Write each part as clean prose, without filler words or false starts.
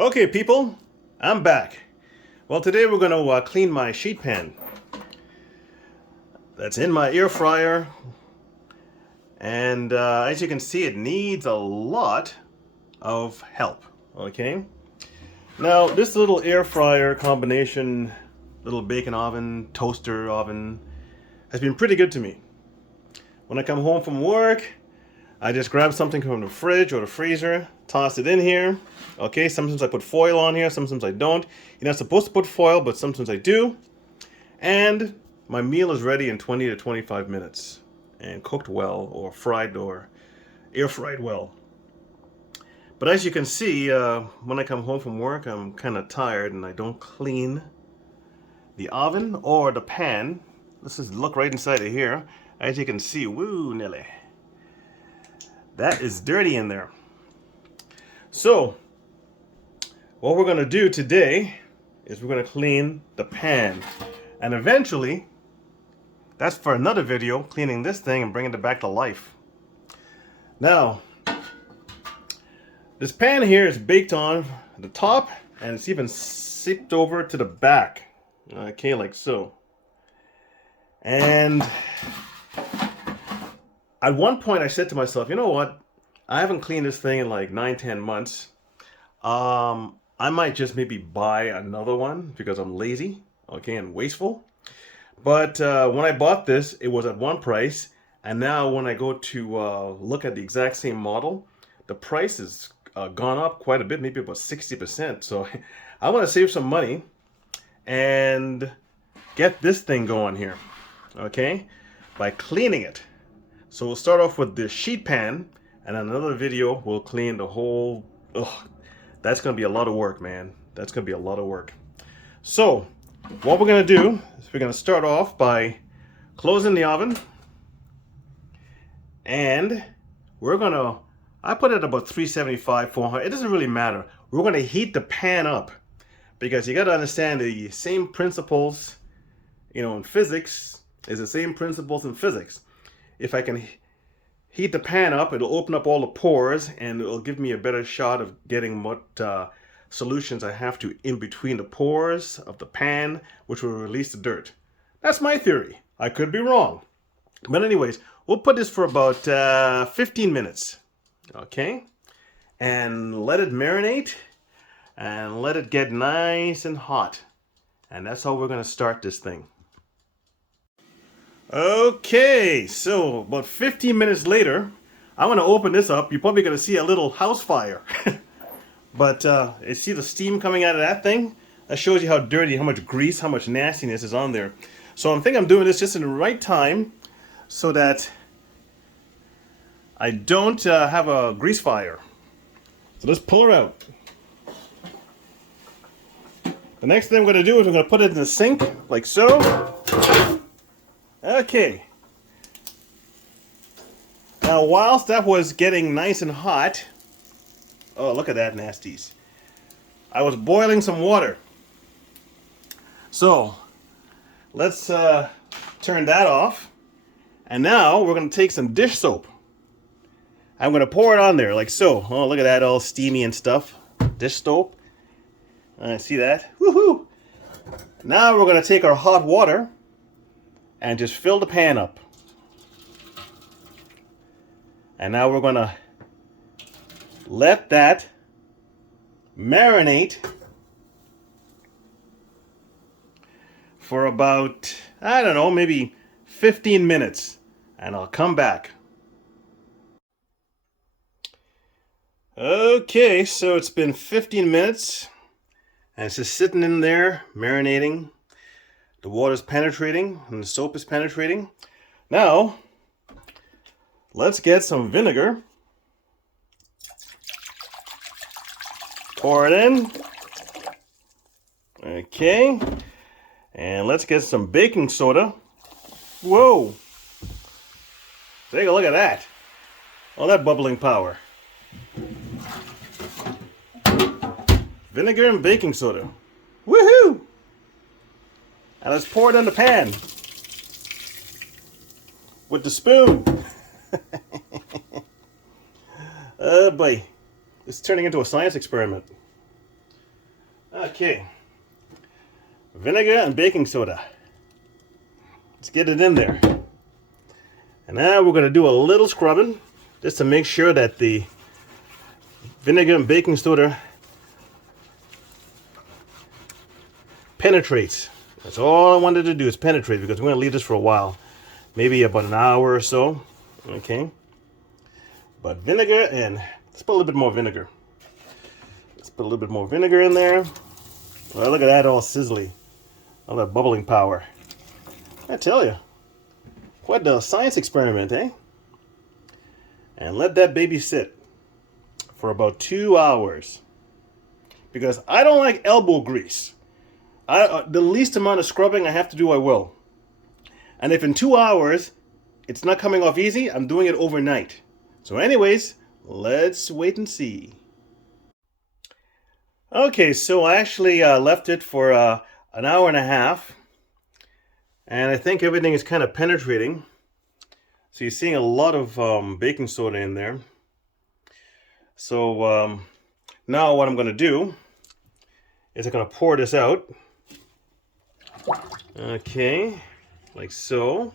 Okay, people, I'm back. Well, today we're going to clean my sheet pan. That's in my air fryer. And as you can see, it needs a lot of help. Okay? Now, this little air fryer combination, little bacon oven, toaster oven, has been pretty good to me. When I come home from work, I just grab something from the fridge or the freezer, toss it in here. Okay, sometimes I put foil on here, sometimes I don't. You're not supposed to put foil, but sometimes I do. And my meal is ready in 20 to 25 minutes and cooked well or fried or air fried well. But as you can see, when I come home from work, I'm kind of tired and I don't clean the oven or the pan. Let's just look right inside of here. As you can see, woo, Nelly. That is dirty in there. So, what we're going to do today is we're going to clean the pan. And eventually, that's for another video, cleaning this thing and bringing it back to life. Now, this pan here is baked on the top and it's even seeped over to the back. Okay, like so. And at one point I said to myself, you know what? I haven't cleaned this thing in like 9-10 months. I might just maybe buy another one because I'm lazy, okay, and wasteful. But when I bought this, it was at one price. And now when I go to look at the exact same model, the price has gone up quite a bit, maybe about 60%. So I want to save some money and get this thing going here, okay, by cleaning it. So we'll start off with the sheet pan, and in another video we'll clean the whole. Ugh, that's gonna be a lot of work, man. That's gonna be a lot of work. So what we're gonna do is we're gonna start off by closing the oven, and we're gonna. I put it at about 375, 400. It doesn't really matter. We're gonna heat the pan up because you gotta understand the same principles, you know, in physics is the same principles in physics. If I can heat the pan up, it'll open up all the pores and it'll give me a better shot of getting what solutions I have to in between the pores of the pan, which will release the dirt. That's my theory. I could be wrong. But anyways, we'll put this for about 15 minutes. Okay? And let it marinate and let it get nice and hot. And that's how we're going to start this thing. Okay, so about 15 minutes later, I'm going to open this up. You're probably going to see a little house fire. But you see the steam coming out of that thing? That shows you how dirty, how much grease, how much nastiness is on there. So I think I'm doing this just in the right time so that I don't have a grease fire. So let's pull her out. The next thing I'm going to do is I'm going to put it in the sink, like so. Okay. Now, whilst that was getting nice and hot, oh, look at that nasties. I was boiling some water. So, let's turn that off. And now we're going to take some dish soap. I'm going to pour it on there like so. Oh, look at that, all steamy and stuff. Dish soap. See that? Woohoo! Now we're going to take our hot water and just fill the pan up. And now we're going to let that marinate for about, I don't know, maybe 15 minutes. And I'll come back. Okay, so it's been 15 minutes. And it's just sitting in there, marinating. The water's penetrating and the soap is penetrating. Now, let's get some vinegar. Pour it in. Okay. And let's get some baking soda. Whoa. Take a look at that. All that bubbling power. Vinegar and baking soda. Woohoo! And let's pour it in the pan with the spoon. Oh boy, it's turning into a science experiment. Okay. Vinegar and baking soda. Let's get it in there. And now we're going to do a little scrubbing just to make sure that the vinegar and baking soda penetrates. That's all I wanted to do, is penetrate, because we're going to leave this for a while. Maybe about an hour or so. Okay. But vinegar, and let's put a little bit more vinegar. Let's put a little bit more vinegar in there. Well, look at that, all sizzly. All that bubbling power. I tell you. Quite a science experiment, eh? And let that baby sit for about 2 hours. Because I don't like elbow grease. The least amount of scrubbing I have to do, I will. And if in 2 hours it's not coming off easy, I'm doing it overnight. So anyways, let's wait and see. Okay, so I actually left it for an hour and a half. And I think everything is kind of penetrating. So you're seeing a lot of baking soda in there. So now what I'm going to do is I'm going to pour this out. Okay, like so.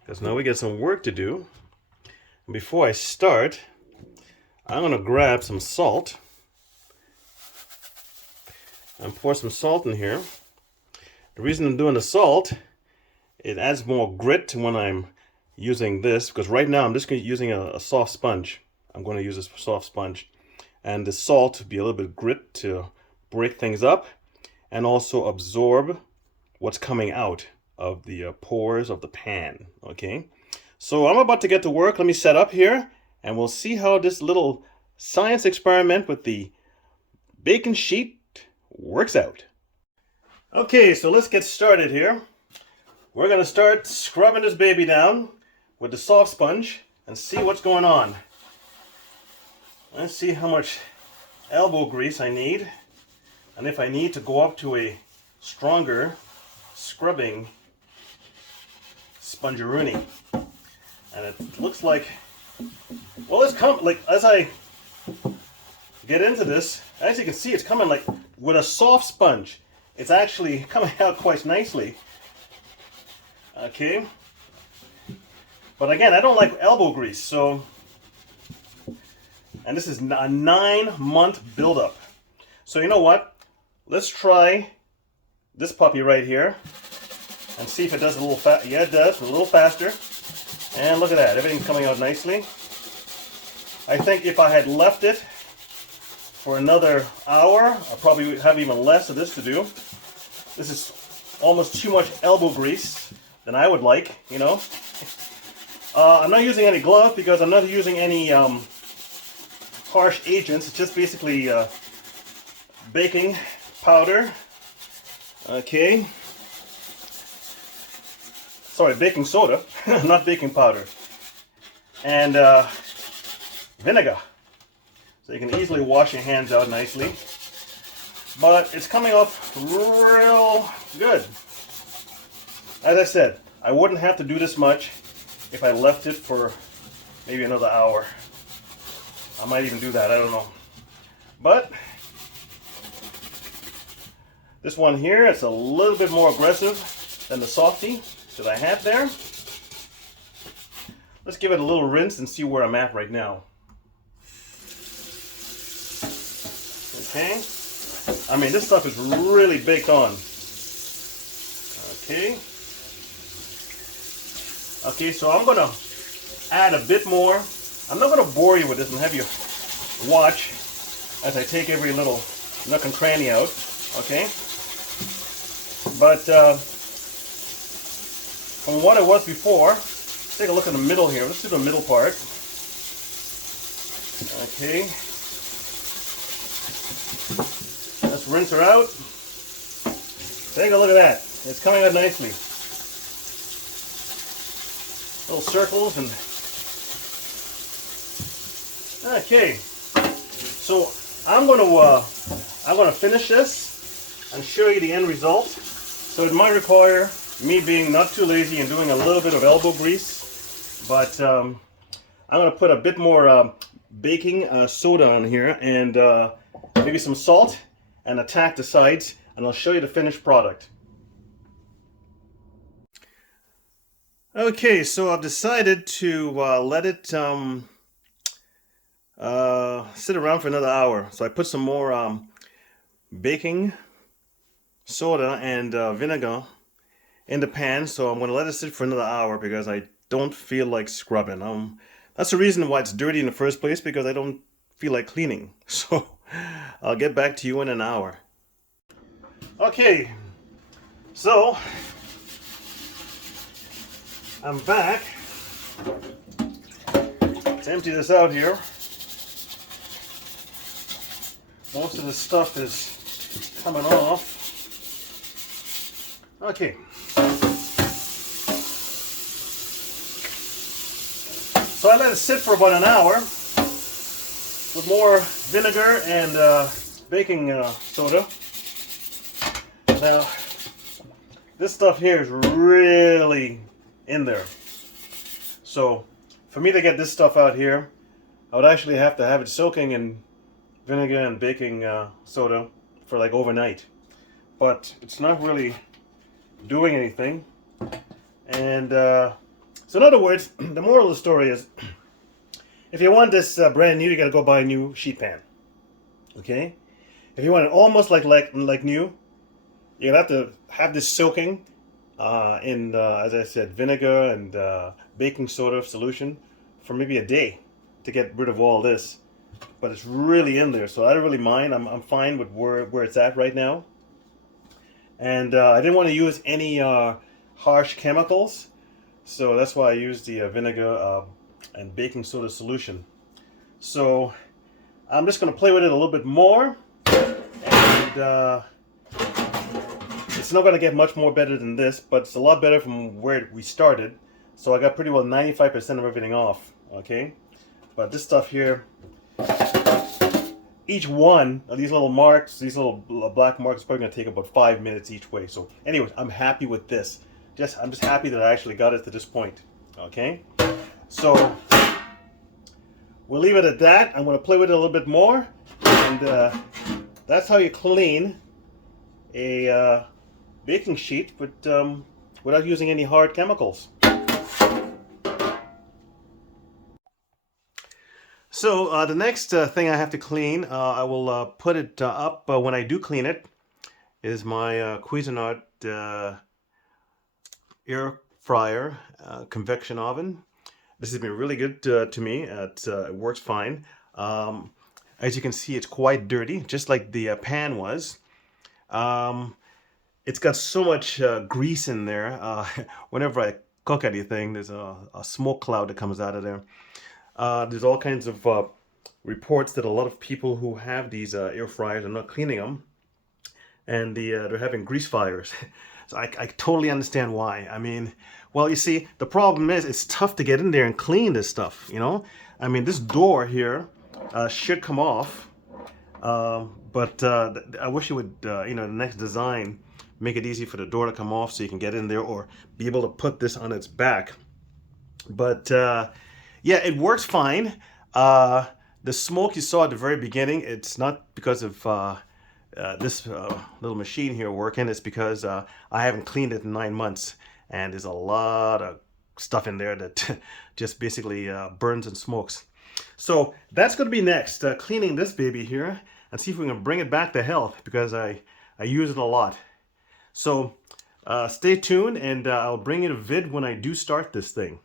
Because now we got some work to do. And before I start, I'm going to grab some salt and pour some salt in here. The reason I'm doing the salt, it adds more grit when I'm using this, because right now I'm just using a soft sponge. I'm going to use a soft sponge. And the salt will be a little bit of grit to break things up and also absorb what's coming out of the pores of the pan. Okay, so I'm about to get to work. Let me set up here and we'll see how this little science experiment with the baking sheet works out. Okay, so let's get started here. We're going to start scrubbing this baby down with the soft sponge and see what's going on. Let's see how much elbow grease I need, and if I need to go up to a stronger scrubbing spongeroonie. And it looks like, well, it's come like as I get into this, as you can see, it's coming like with a soft sponge. It's actually coming out quite nicely. Okay. But again, I don't like elbow grease, so, and this is a 9-month buildup. So you know what? Let's try this puppy right here and see if it does a little fast. Yeah, it does, a little faster. And look at that, everything's coming out nicely. I think if I had left it for another hour, I probably would have even less of this to do. This is almost too much elbow grease than I would like, you know. I'm not using any glove because I'm not using any harsh agents. It's just basically baking powder. Okay. Sorry, baking soda, not baking powder. And vinegar. So you can easily wash your hands out nicely. But it's coming off real good. As I said, I wouldn't have to do this much if I left it for maybe another hour. I might even do that, I don't know. But this one here, it's a little bit more aggressive than the softie that I had there. Let's give it a little rinse and see where I'm at right now. Okay. I mean, this stuff is really baked on. Okay. Okay, so I'm gonna add a bit more. I'm not gonna bore you with this and have you watch as I take every little nook and cranny out. Okay. But from what it was before, let's take a look at the middle here. Let's do the middle part. Okay. Let's rinse her out. Take a look at that. It's coming out nicely. Little circles and... Okay. So I'm gonna finish this and show you the end result. So it might require me being not too lazy and doing a little bit of elbow grease, but I'm gonna put a bit more baking soda on here and maybe some salt, and attack the sides, and I'll show you the finished product. Okay, so I've decided to let it sit around for another hour. So I put some more baking soda and vinegar in the pan. So I'm going to let it sit for another hour because I don't feel like scrubbing. That's the reason why it's dirty in the first place, because I don't feel like cleaning. So I'll get back to you in an hour. Okay, so I'm back. Let's empty this out here. Most of the stuff is coming off. Okay. So I let it sit for about an hour with more vinegar and baking soda. Now, this stuff here is really in there. So, for me to get this stuff out here, I would actually have to have it soaking in vinegar and baking soda for like overnight. But it's not really doing anything. And so in other words, the moral of the story is, if you want this brand new, you gotta go buy a new sheet pan. Okay? If you want it almost like new, you're gonna have to have this soaking in, as I said, vinegar and baking soda solution for maybe a day to get rid of all this. But it's really in there, so I don't really mind. I'm fine with where it's at right now. And I didn't want to use any harsh chemicals, so that's why I used the vinegar and baking soda solution. So I'm just going to play with it a little bit more, and it's not going to get much more better than this, but it's a lot better from where we started. So I got pretty well 95% of everything off, okay? But this stuff here, each one of these little marks, these little black marks, is probably going to take about 5 minutes each way. So anyways, I'm happy with this. I'm just happy that I actually got it to this point, okay? So we'll leave it at that. I'm going to play with it a little bit more, and that's how you clean a baking sheet without using any hard chemicals. So the next thing I have to clean, I will put it up when I do clean it, is my Cuisinart air fryer convection oven. This has been really good to me. It works fine. As you can see, it's quite dirty, just like the pan was. It's got so much grease in there. Whenever I cook anything, there's a smoke cloud that comes out of there. There's all kinds of reports that a lot of people who have these air fryers are not cleaning them, and they're having grease fires. So I totally understand why. I mean, well, you see, the problem is it's tough to get in there and clean this stuff, you know? I mean, this door here should come off, but I wish it would, you know, the next design, make it easy for the door to come off so you can get in there, or be able to put this on its back. But yeah, it works fine. The smoke you saw at the very beginning, it's not because of this little machine here working. It's because I haven't cleaned it in 9 months, and there's a lot of stuff in there that just basically burns and smokes. So that's going to be next, cleaning this baby here and see if we can bring it back to health, because I use it a lot. So stay tuned, and I'll bring you a vid when I do start this thing.